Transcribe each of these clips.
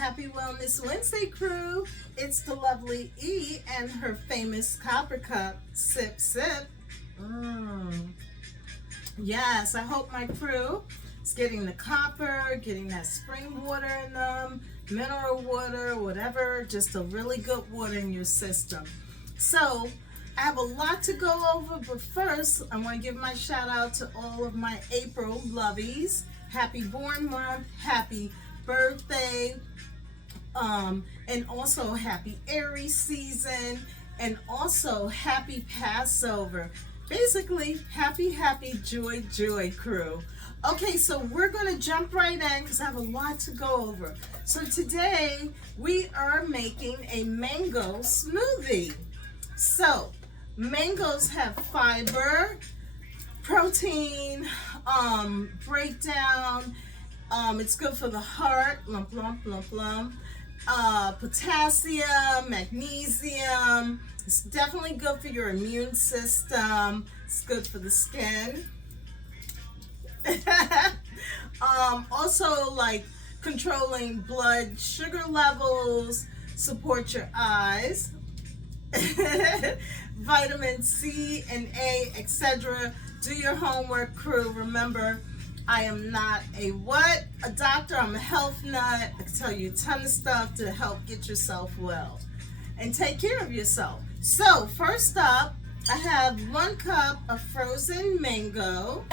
Happy Wellness Wednesday, crew. It's the lovely E and her famous copper cup. Sip, sip. Yes, I hope my crew is getting the copper, getting that spring water in them, mineral water, whatever, just a really good water in your system. So, I have a lot to go over, but first, I want to give my shout out to all of my April lovies. Happy born month, happy birthday, and also happy Aries season, and also happy Passover. Basically, happy, joy, crew. Okay, so we're going to jump right in because I have a lot to go over. So today, we are making a mango smoothie. So, mangoes have fiber, protein, breakdown. It's good for the heart, potassium, magnesium. It's definitely good for your immune system. It's good for the skin. Also, like controlling blood sugar levels, support your eyes. Vitamin C and A, etc. Do your homework, crew. Remember, I am not a doctor. I'm a health nut. I can tell you a ton of stuff to help get yourself well and take care of yourself. So first up, I have 1 cup of frozen mango.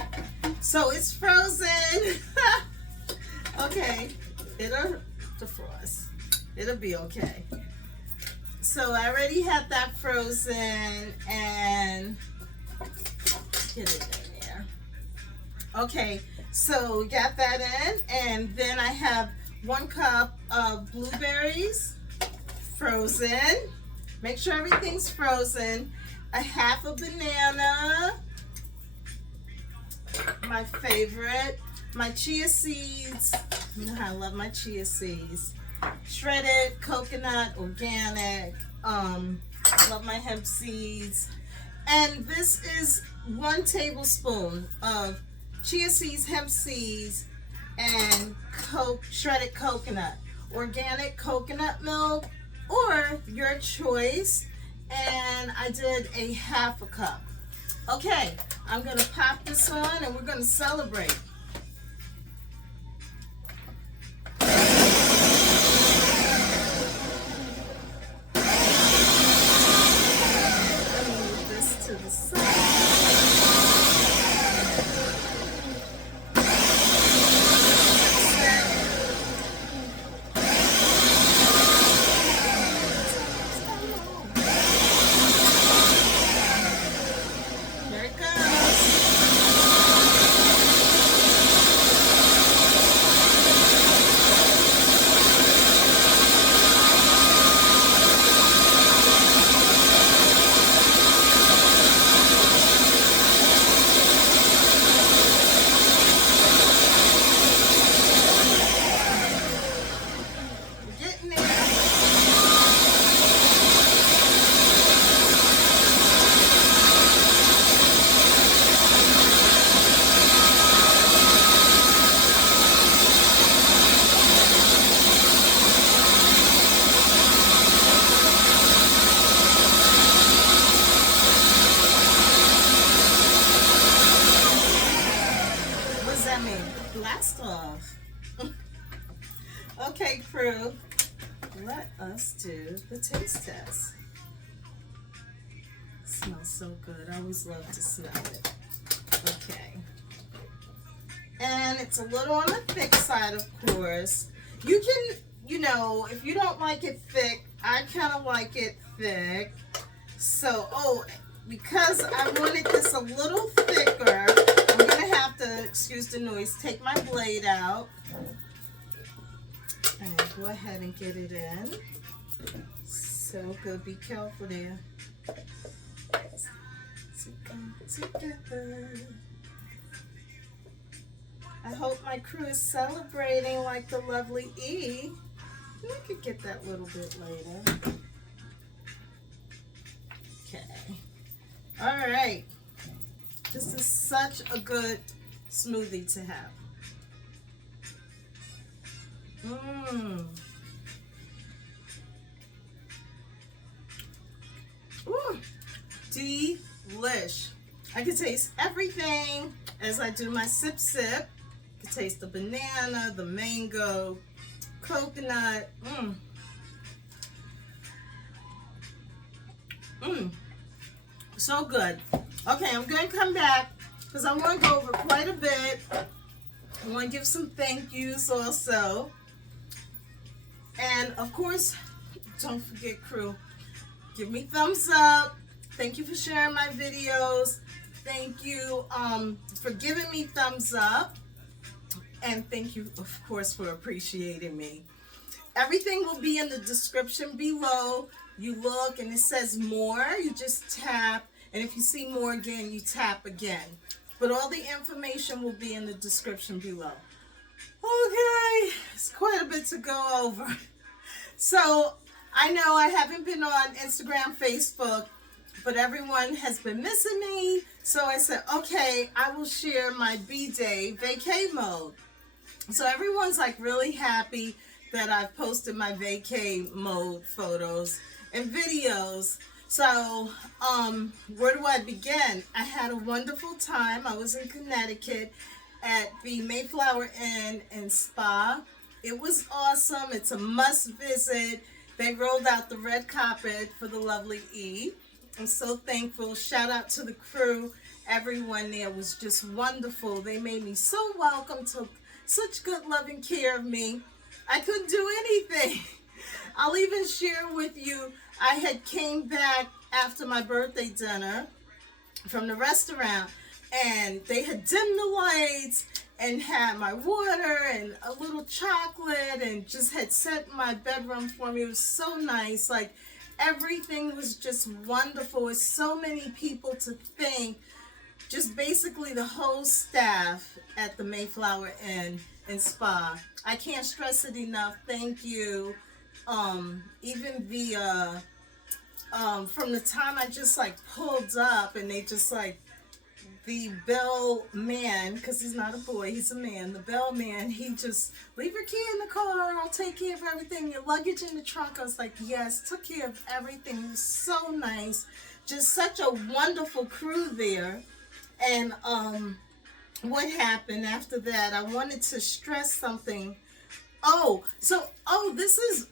So it's frozen. Okay, it'll defrost. It'll be okay. So I already had that frozen and get it in there. Okay, so we got that in, and then I have 1 cup of blueberries, frozen. Make sure everything's frozen. A half a banana, my favorite. My chia seeds. You know how I love my chia seeds. Shredded coconut, organic. Love my hemp seeds. And this is 1 tablespoon of chia seeds, hemp seeds, and shredded coconut. Organic coconut milk, or your choice. And I did a half a cup. Okay, I'm gonna pop this on and we're gonna celebrate. To the side. There it goes. Blast off. Okay, crew, let us do the taste test. It smells so good. I always love to smell it. Okay. And it's a little on the thick side, of course. You can, if you don't like it thick, I kind of like it thick. So, because I wanted this a little thicker, I'm going to have to, excuse the noise, take my blade out and go ahead and get it in. So good. Be careful there. Together. I hope my crew is celebrating like the lovely E. We could get that little bit later. Okay. All right. This is such a good smoothie to have. delish. I can taste everything as I do my sip sip. I can taste the banana, the mango, coconut. So good. Okay, I'm going to come back because I want to go over quite a bit. I want to give some thank yous also. And of course, don't forget, crew, give me thumbs up. Thank you for sharing my videos. Thank you for giving me thumbs up. And thank you, of course, for appreciating me. Everything will be in the description below. You look and it says more. You just tap. And if you see more again, you tap again. But all the information will be in the description below. Okay, it's quite a bit to go over. So I know I haven't been on Instagram, Facebook, but everyone has been missing me. So I said, okay, I will share my Bday vacay mode. So everyone's like really happy that I've posted my vacay mode photos and videos. So where do I begin? I had a wonderful time. I was in Connecticut at the Mayflower Inn and Spa. It was awesome. It's a must visit. They rolled out the red carpet for the lovely E. I'm so thankful. Shout out to the crew. Everyone there was just wonderful. They made me so welcome, took such good loving care of me. I couldn't do anything. I'll even share with you, I had came back after my birthday dinner from the restaurant and they had dimmed the lights and had my water and a little chocolate and just had set my bedroom for me. It was so nice. Like everything was just wonderful. It's so many people to thank. Just basically the whole staff at the Mayflower Inn and Spa. I can't stress it enough. Thank you. Even the from the time I just like pulled up and they just like the bell man, because he's not a boy, he's a man, the bell man, he just, leave your key in the car, I'll take care of everything, your luggage in the trunk. I was like, yes, took care of everything. It was so nice. Just such a wonderful crew there. And what happened after that, I wanted to stress something. This is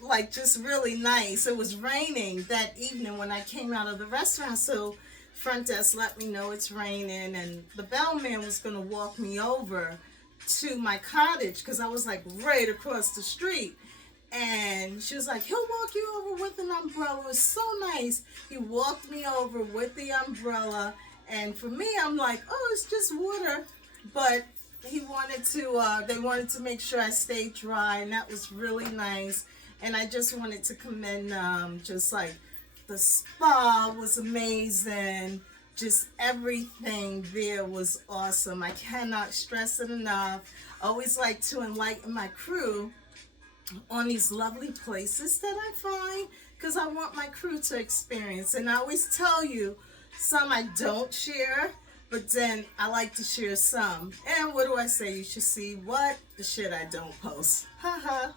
like just really nice. It was raining that evening when I came out of the restaurant, so front desk let me know it's raining, and the bellman was going to walk me over to my cottage because I was like right across the street. And she was like, he'll walk you over with an umbrella. It was so nice. He walked me over with the umbrella, and for me, I'm like, oh, it's just water. But he wanted to, they wanted to make sure I stayed dry, and that was really nice. And I just wanted to commend them. Just like the spa was amazing. Just everything there was awesome. I cannot stress it enough. I always like to enlighten my crew on these lovely places that I find, because I want my crew to experience. And I always tell you, some I don't share, but then I like to share some. And what do I say? You should see what? The shit I don't post. Haha.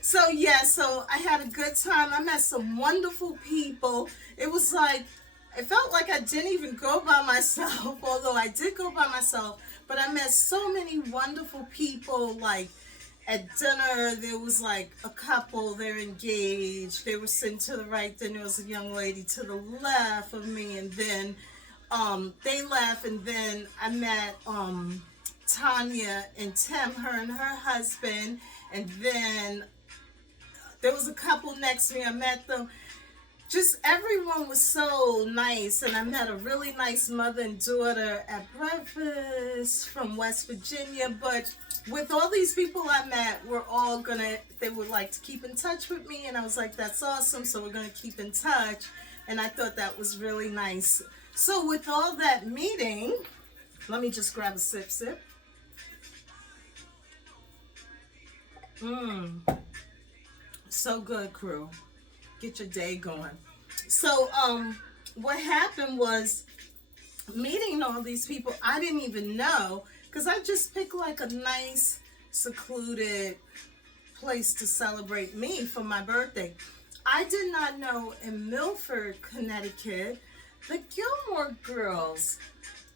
So I had a good time. I met some wonderful people. It was like, it felt like I didn't even go by myself, although I did go by myself, but I met so many wonderful people. Like at dinner, there was like a couple, they're engaged. They were sitting to the right, then there was a young lady to the left of me, and then they left, and then I met Tanya and Tim, her and her husband, and then there was a couple next to me. I met them. Just everyone was so nice, and I met a really nice mother and daughter at breakfast from West Virginia. But with all these people I met, they would like to keep in touch with me, and I was like, that's awesome, so we're gonna keep in touch. And I thought that was really nice. So with all that meeting, let me just grab a sip. So good, crew. Get your day going. So what happened was, meeting all these people I didn't even know, because I just picked like a nice secluded place to celebrate me for my birthday. I did not know in Milford, Connecticut, the Gilmore Girls,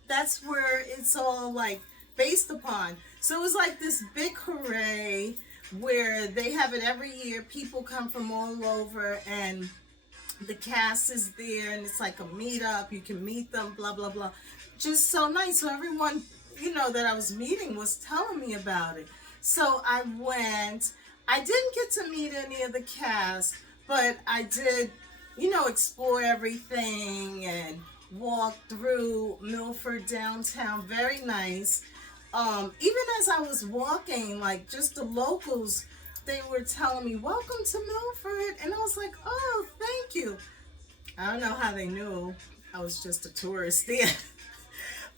that's where it's all like based upon. So it was like this big hooray where they have it every year. People come from all over and the cast is there and it's like a meetup. You can meet them, blah, blah, blah. Just so nice. So everyone, that I was meeting was telling me about it. So I went. I didn't get to meet any of the cast, but I did, explore everything and walk through Milford downtown. Very nice. Even as I was walking, like just the locals, they were telling me, welcome to Milford. And I was like, oh, thank you. I don't know how they knew I was just a tourist there.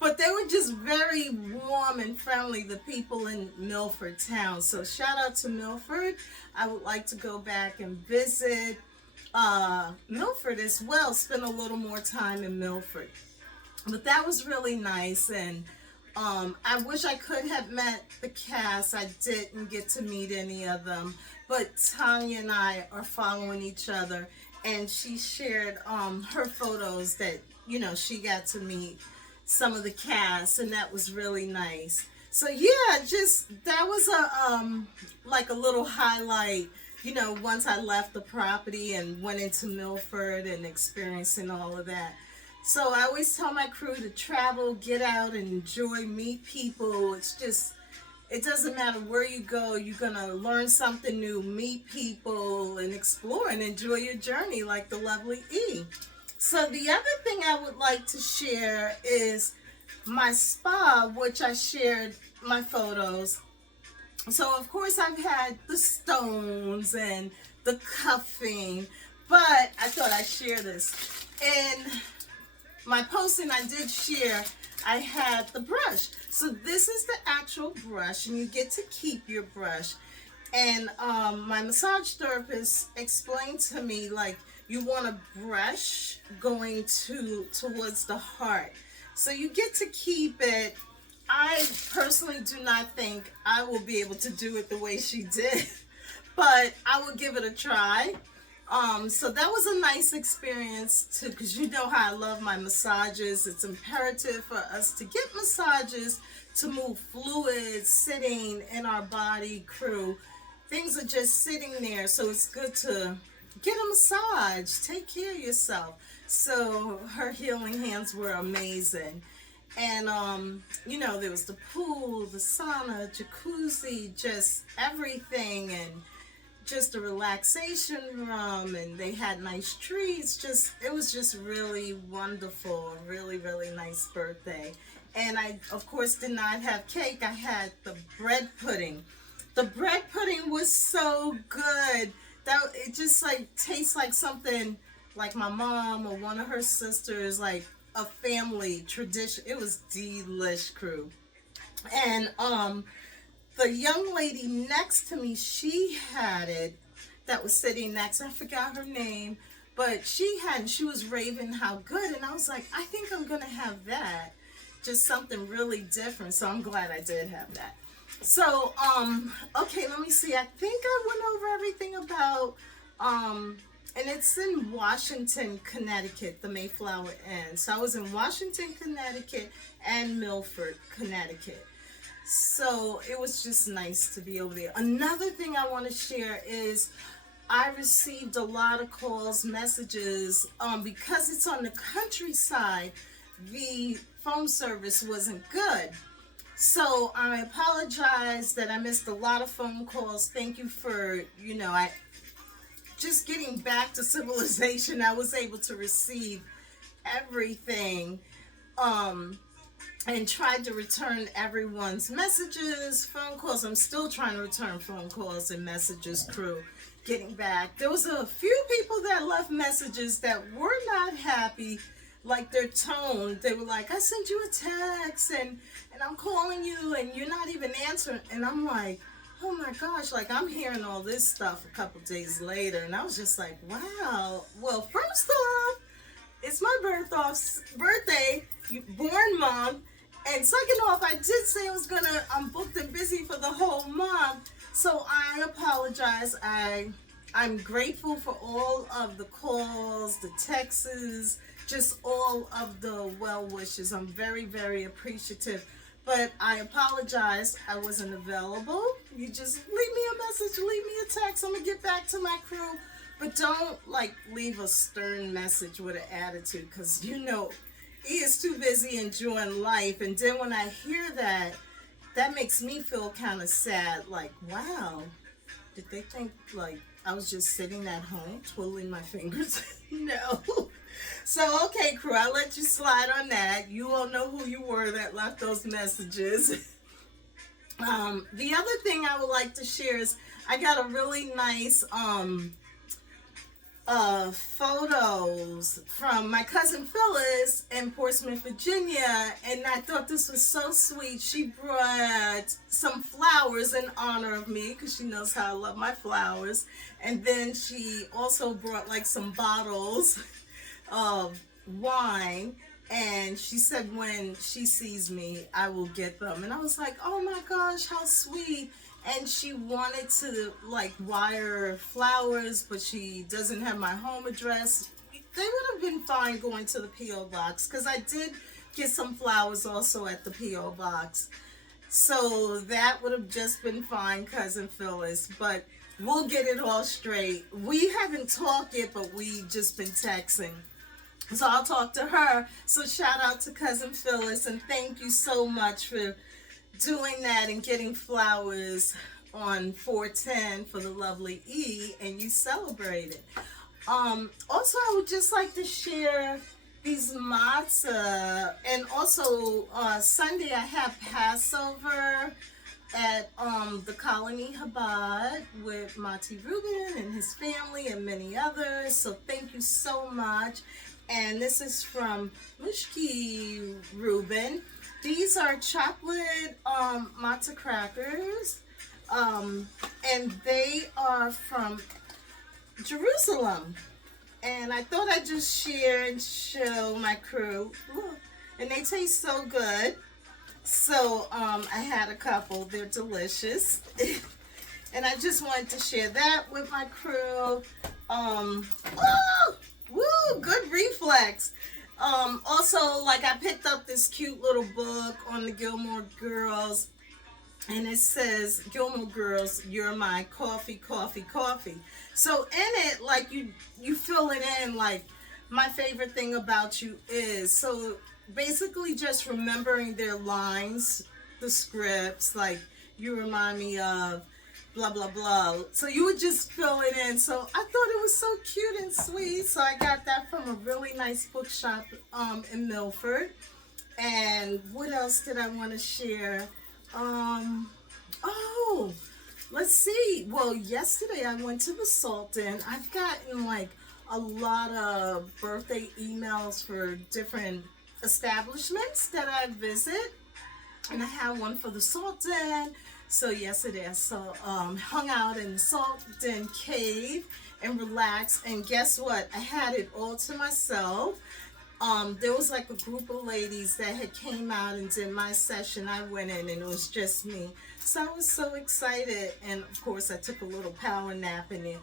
But they were just very warm and friendly, the people in Milford town. So shout out to Milford. I would like to go back and visit Milford as well, spend a little more time in Milford. But that was really nice, and I wish I could have met the cast. I didn't get to meet any of them, but Tanya and I are following each other, and she shared her photos that she got to meet some of the cast, and that was really nice. So yeah, just that was like a little highlight, once I left the property and went into Milford and experiencing all of that. So I always tell my crew to travel, get out and enjoy, meet people. It's just, it doesn't matter where you go, you're gonna learn something new, meet people and explore and enjoy your journey like the lovely E. So the other thing I would like to share is my spa, which I shared my photos. So of course I've had the stones and the cuffing, but I thought I'd share this. In my posting I did share, I had the brush. So this is the actual brush, and you get to keep your brush. And my massage therapist explained to me, like, you want a brush going towards the heart. So you get to keep it. I personally do not think I will be able to do it the way she did, but I will give it a try. So that was a nice experience too, because you know how I love my massages. It's imperative for us to get massages to move fluids sitting in our body, crew. Things are just sitting there, so it's good to get a massage, take care of yourself. So her healing hands were amazing. And, there was the pool, the sauna, jacuzzi, just everything, and just a relaxation room, and they had nice trees. It was just really wonderful, a really, really nice birthday. And I, of course, did not have cake. I had the bread pudding. The bread pudding was so good. It just like tastes like something like my mom or one of her sisters, like a family tradition. It was delish, crew. And the young lady next to me, she had it, that was sitting next, I forgot her name, but she was raving how good, and I was like, I think I'm gonna have that, just something really different. So I'm glad I did have that. So okay, let me see, I think I went over everything about and it's in Washington, Connecticut, the Mayflower Inn. So I was in Washington, Connecticut and Milford, Connecticut. So it was just nice to be over there. Another thing I want to share is I received a lot of calls, messages, because it's on the countryside, the phone service wasn't good. So I apologize that I missed a lot of phone calls. Thank you for, just getting back to civilization. I was able to receive everything, and tried to return everyone's messages, phone calls. I'm still trying to return phone calls and messages, crew. Getting back. There was a few people that left messages that were not happy, like their tone. They were like, I sent you a text and I'm calling you and you're not even answering. And I'm like, oh my gosh, like I'm hearing all this stuff a couple days later. And I was just like, wow. Well, first off, it's my birthday, born month. And second off, I did say I'm booked and busy for the whole month. So I apologize. I I'm grateful for all of the calls, the texts, just all of the well wishes. I'm very, very appreciative. But I apologize, I wasn't available. You just leave me a message, leave me a text. I'm gonna get back to my crew. But don't like leave a stern message with an attitude, because you know he is too busy enjoying life. And then when I hear that, that makes me feel kind of sad. Like, wow, did they think like I was just sitting at home twiddling my fingers? No. So, okay, crew, I'll let you slide on that. You all know who you were that left those messages. The other thing I would like to share is I got a really nice photos from my cousin Phyllis in Portsmouth, Virginia, and I thought this was so sweet. She brought some flowers in honor of me because she knows how I love my flowers, and then she also brought like some bottles of wine, and she said when she sees me I will get them, and I was like, oh my gosh, how sweet. And she wanted to like wire flowers, but she doesn't have my home address. They would have been fine going to the P.O. box, because I did get some flowers also at the P.O. box. So that would have just been fine, Cousin Phyllis. But we'll get it all straight. We haven't talked yet, but we just been texting. So I'll talk to her. So shout out to Cousin Phyllis, and thank you so much for doing that and getting flowers on 410 for the lovely E, and you celebrated. Also, I would just like to share these matzah, and also Sunday I have Passover at the Colony Chabad with Mati Rubin and his family and many others. So thank you so much. And this is from Mushki Rubin. These are chocolate matzah crackers, and they are from Jerusalem. And I thought I'd just share and show my crew. Look, and they taste so good. So I had a couple. They're delicious. And I just wanted to share that with my crew. Woo, good reflex. Also, like, I picked up this cute little book on the Gilmore Girls, and it says, Gilmore Girls, you're my coffee, coffee, coffee. So in it, like, you fill it in, like, my favorite thing about you is. So basically just remembering their lines, the scripts, like, you remind me of blah, blah, blah. So you would just fill it in. So I thought it was so cute and sweet. So I got that from a really nice bookshop in Milford. And what else did I want to share? Oh, let's see. Well, yesterday I went to the Sultan. I've gotten like a lot of birthday emails for different establishments that I visit. And I had one for the Sultan. So yesterday I hung out in the Sultan Cave and relaxed. And guess what? I had it all to myself. There was like a group of ladies that had came out and did my session. I went in and it was just me. So I was so excited. And of course I took a little power nap in there.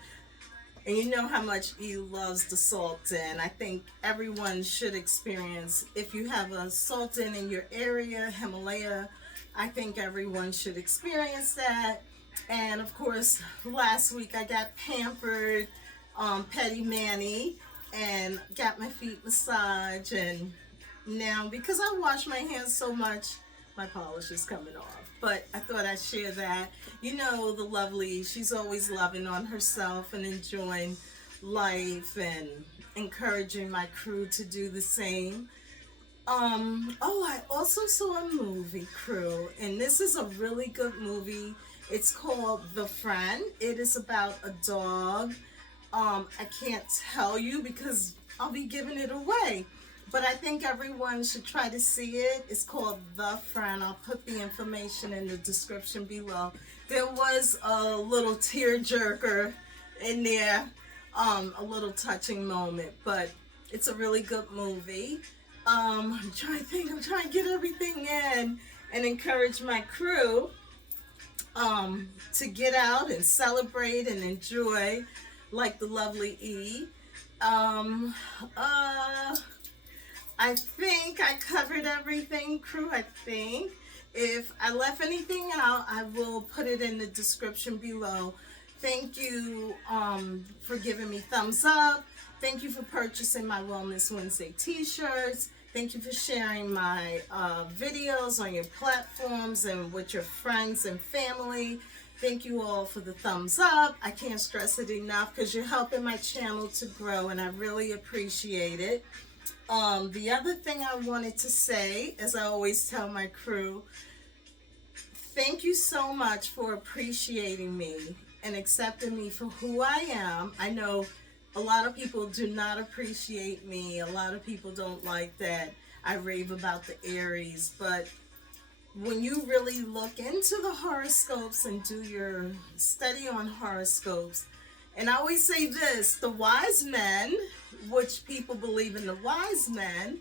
And you know how much E loves the Sultan. I think everyone should experience, if you have a Sultan in your area, Himalaya, I think everyone should experience that. And of course, last week I got pampered, Petty Manny, and got my feet massaged. And now, because I wash my hands so much, my polish is coming off. But I thought I'd share that. You know, the lovely, she's always loving on herself and enjoying life and encouraging my crew to do the same. I also saw a movie, crew, and this is a really good movie. It's called The Friend. It is about a dog. I can't tell you because I'll be giving it away. But I think everyone should try to see it. It's called The Friend. I'll put the information in the description below. There was a little tearjerker in there, a little touching moment, but it's a really good movie. I'm trying to get everything in and encourage my crew to get out and celebrate and enjoy like the lovely E. Um, uh, I think I covered everything, crew. I think. If I left anything out, I will put it in the description below. Thank you for giving me thumbs up. Thank you for purchasing my Wellness Wednesday t-shirts. Thank you for sharing my videos on your platforms and with your friends and family. Thank you all for the thumbs up. I can't stress it enough because you're helping my channel to grow, and I really appreciate it. The other thing I wanted to say, as I always tell my crew, thank you so much for appreciating me and accepting me for who I am. I know a lot of people do not appreciate me. A lot of people don't like that I rave about the Aries, but when you really look into the horoscopes and do your study on horoscopes, and I always say this, the wise men, which people believe in the wise men,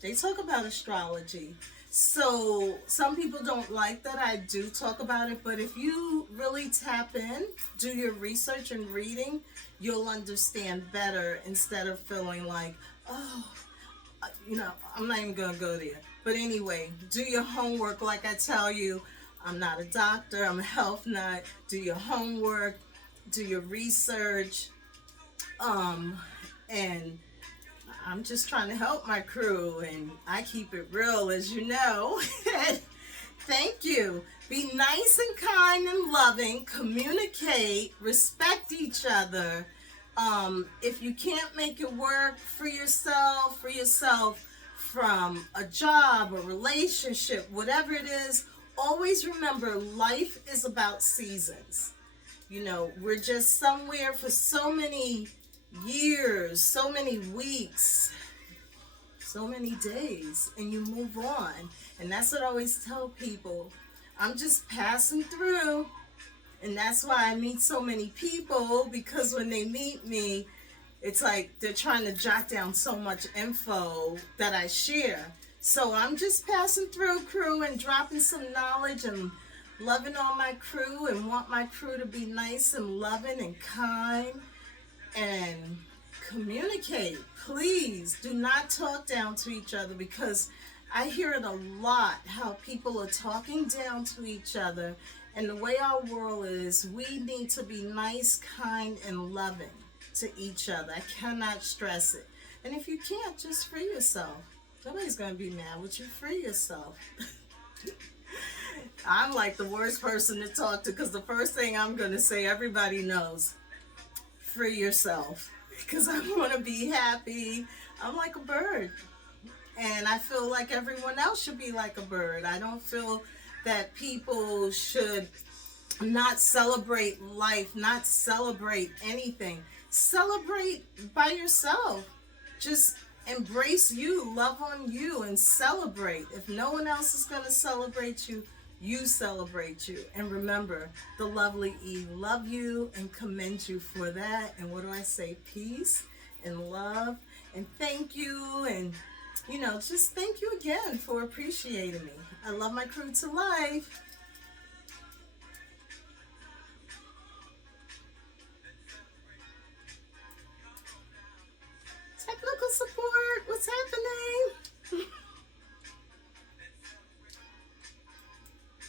they talk about astrology. So some people don't like that I do talk about it, but if you really tap in, do your research and reading, you'll understand better instead of feeling like, oh, I'm not even going to go there. But anyway, do your homework like I tell you. I'm not a doctor, I'm a health nut. Do your homework, do your research, and I'm just trying to help my crew, and I keep it real, as you know. Thank you. Be nice and kind and loving. Communicate. Respect each other. If you can't make it work for yourself from a job, a relationship, whatever it is, always remember life is about seasons. We're just somewhere for so many years, so many weeks, so many days, and you move on. And that's what I always tell people. I'm just passing through. And that's why I meet so many people, because when they meet me, it's like they're trying to jot down so much info that I share. So I'm just passing through, crew, and dropping some knowledge and loving on my crew, and want my crew to be nice and loving and kind and communicate. Please do not talk down to each other, because I hear it a lot, how people are talking down to each other. And the way our world is, we need to be nice, kind, and loving to each other. I cannot stress it. And if you can't, just free yourself. Nobody's going to be mad with you. Free yourself. I'm like the worst person to talk to, because the first thing I'm going to say, everybody knows, free yourself. Because I want to be happy. I'm like a bird. And I feel like everyone else should be like a bird. I don't feel that people should not celebrate life, not celebrate anything. Celebrate by yourself. Just embrace you, love on you, and celebrate. If no one else is going to celebrate you, you celebrate you. And remember, the lovely E love you and commend you for that. And what do I say? Peace and love and thank you. And just thank you again for appreciating me. I love my crew to life.